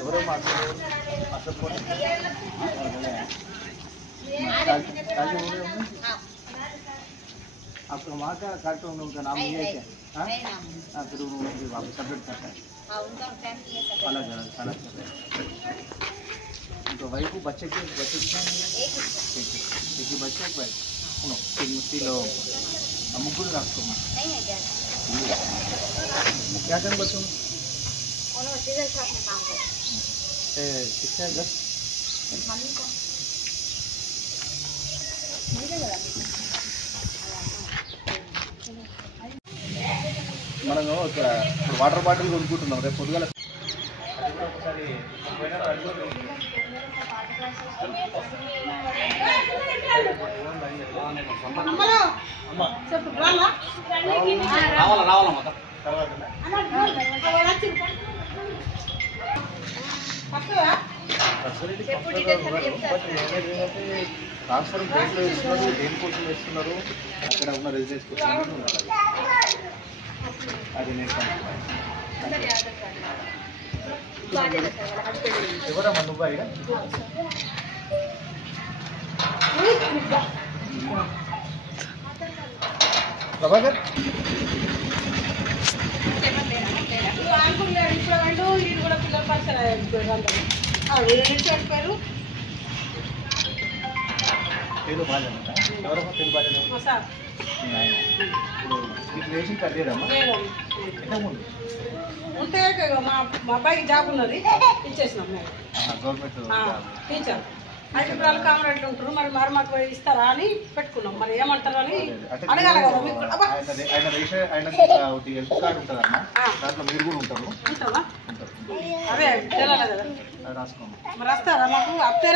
ఎవరో आपका वहाँ का कार्ड उनका नाम नहीं है क्या? हाँ फिर उन्होंने वापस सबमिट करता है अलग अलग अलग उनका वाइफ को बच्चे के बच्चे एक ही बच्चे एक भाई उनो तीन लोग मुग्गुर रास्ते में क्या कर बच्चों किसका है घर మనము ఇక్కడ వాటర్ బాటిల్ కొనుక్కుంటున్నాం రేపు పొద్దుగాల ఒకసారి ట్రాన్స్ఫర్ దేంట్లో ఇస్తున్నారు దేనికోసం ఇస్తున్నారు అక్కడ ఉన్న రెసిడెన్స్ కోసం అది ఎవరమ్మా నువ్వు ఇక ప్రభాకర్ ఇప్పుడు కూడా పిల్లలు పరిచయం వెళ్ళిపోయారు తెలుగు బాగా ఎవరమ్మా తెలుగు బాగా ఇప్పుడు మీకు రేషన్ కార్డు లేదమ్మా ఎంతకుముందు ఉంటే మా అబ్బాయికి జాబ్ ఉన్నది ఇచ్చేసినాం మేము గవర్నమెంట్ టీచర్ 5 రూపాయలు కామరెడ్లు ఉంటారు మరి మాకు ఇస్తారా అని పెట్టుకున్నాం మరి ఏమంటారు అని అడగాలి కదా మీకు ఆయన హెల్త్ కార్డు ఉంటుందమ్మా దాంట్లో మీరు కూడా ఉంటారు ఉంటారా అదే తెలియాలి కదా రాసుకోండి మరి వస్తారా మాకు అప్తే